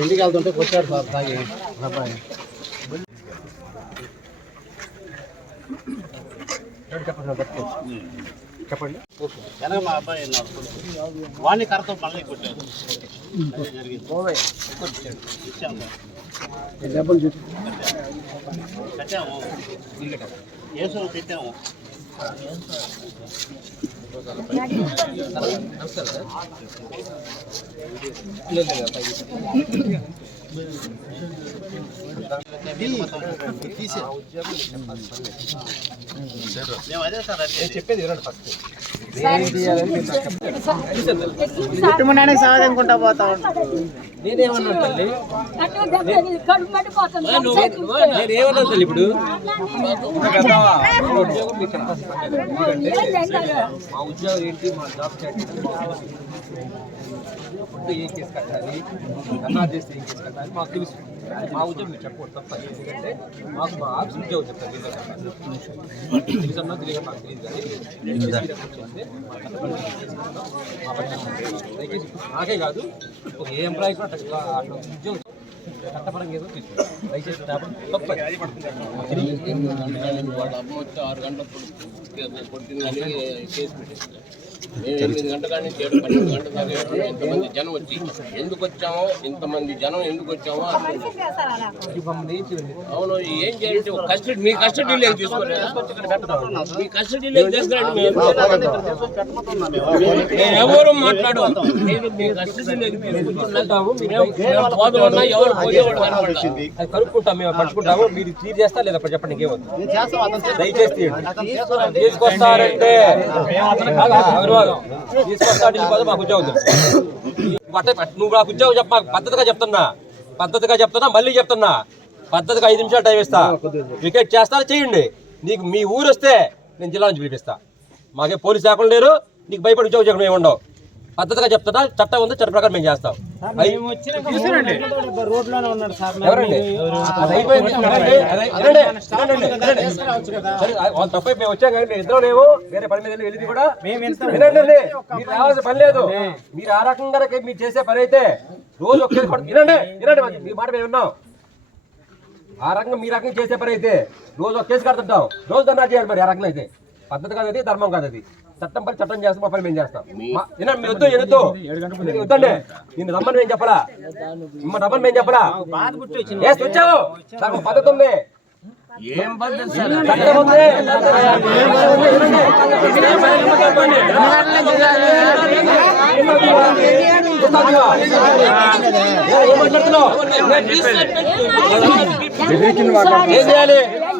ఇంటికి వెళ్తుంటే వచ్చాడు సార్ తాగి. అబ్బాయి చెప్పండి వెనక మా అబ్బాయి. వాడిని కరతో మళ్ళీ కొట్టారు జరిగింది. ఇచ్చాము డబ్బులు కట్టాము కేసులు పెట్టాము మేము అదే సార్ అదే చెప్పేది వినండి ఫస్ట్ కుటుంబానికి పోతా తల్లి కడుపు నేనేమన్నా తల్లి ఇప్పుడు? మా ఉద్యోగం ఏంటి? మా జాబ్ ఫుడ్ ఏ కేసు కట్టాలి అన్నా చేస్తే ఏ కేసు కట్టాలి మాకు తెలుసు. మా ఉద్యోగం మీరు చెప్పకూడదు తప్ప ఎందుకంటే మాకు మా ఆఫీస్ ఉద్యోగం చెప్తారు తెలుసన్నా తెలియక మాకు తెలియదు కానీ మా పని. దయచేసి నాకే కాదు ఒక ఏ ఎంప్లాయీ కూడా అట్లా అట్లా ఉద్యోగం చట్టపరంగా ఏదో తీసుకుంటాం దయచేసి తప్ప ఆరు గంటలప్పుడు కొట్టిందని కేసు పెట్టేసింది. మేము ఎనిమిది గంటల నుంచి ఏడు పన్నెండు గంటల దాకా ఎంతమంది జనం వచ్చి ఎందుకు వచ్చామో ఇంతమంది జనం ఎందుకు వచ్చామో చేయండి అవును ఏం చేయాలంటే ఒక కస్టడీ మీ కస్టడీలో ఏం తీసుకోలేదు. మీ కస్టడీలో ఏం తీసుకురండి ఎవరు మాట్లాడు మీరు మీ కస్టడీలో తీసుకుంటున్నాము మీరు పోదామన్నా ఎవరు పోయేవాడు కనపడాలి అది కనుక్కుంటాం మేము పట్టుకుంటాము మీరు క్లియర్ చేస్తా లేదా చెప్పండి ఇంకేమవుతుంది నేను చేస్తాం అతను దయచేసి. తీసుకొస్తారంటే. మాకు ఉద్యోగం నువ్వు నాకు ఉద్యోగం చెప్ప మాకు పద్ధతిగా చెప్తున్నా. పద్ధతిగా చెప్తున్నా మళ్ళీ చెప్తున్నా. పద్ధతిగా ఐదు నిమిషాలు టైం ఇస్తా. వికెట్ చేస్తా చేయండి. నీకు మీ ఊరు వస్తే నేను జిల్లా నుంచి పిలిపిస్తా. మాకే పోలీస్ శాఖలు లేరు నీకు భయపడి ఉద్యోగం ఏమి ఉండవు పద్ధతిగా చెప్తున్నా చట్టం ఉంది చట్ట ప్రకారం మేము చేస్తాం. తప్పై మేము వచ్చాం కానీ మేము ఇద్దరం లేవు. వేరే పని మీద వెళ్ళింది కూడా. వినండి మీరు రావాల్సిన పని లేదు. మీరు ఆ రకంగా మీరు చేసే పని అయితే రోజు ఒక వినండి వినండి మీ మాట మేము విన్నాం. ఆ రకంగా మీ రకంగా చేసే పని అయితే రోజు ఒక కేసు కడుతుంటాం. రోజు ధర్నా చేయాలి మరి ఆ రకంగా అయితే. పద్ధతి కాదు అది ధర్మం కాదు అది చట్టం పని చట్టం చేస్తాం మా పని మేము చేస్తాం మీరు వద్దు ఎనొద్దు వద్దండి నిన్ను రమ్మని మేము చెప్పలా మిమ్మల్ని రమ్మని మేము చెప్పలా ఏ వచ్చావు నాకు పద్ధతి ఉంది ఏం పద్ధతి సార్ చట్టం ఉంది ఏం మాట్లాడుతున్నావు ఏం చేయాలి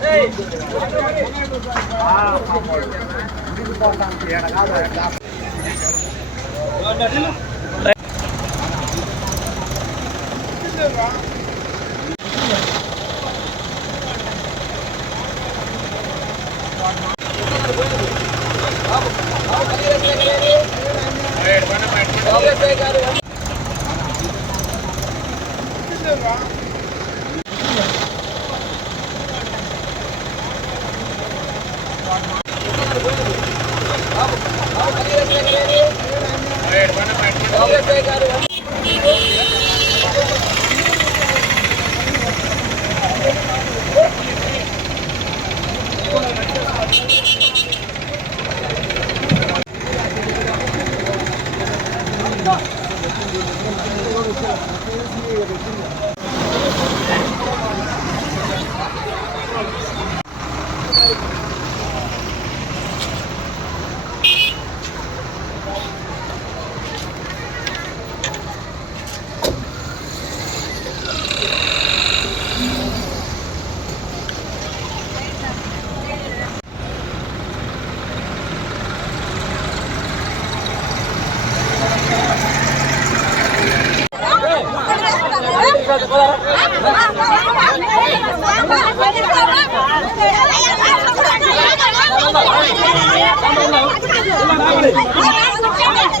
É, Ah, por favor. Não me importa, não me importa. Não me importa. చెప్తున్నా. మీ ఊరు వచ్చి వినండి, విను. కొడతామండి. ఎందుకు కమ్ముకుంటేది ఆయన్ని తీసుకురండి మాట్లాడుకుందాం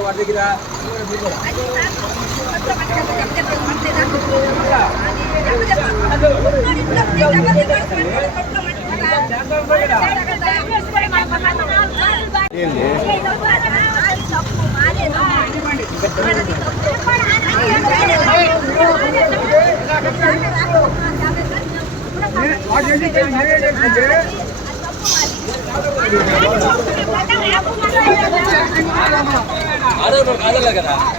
వాడి దగ్గర आधा लग रहा है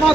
మా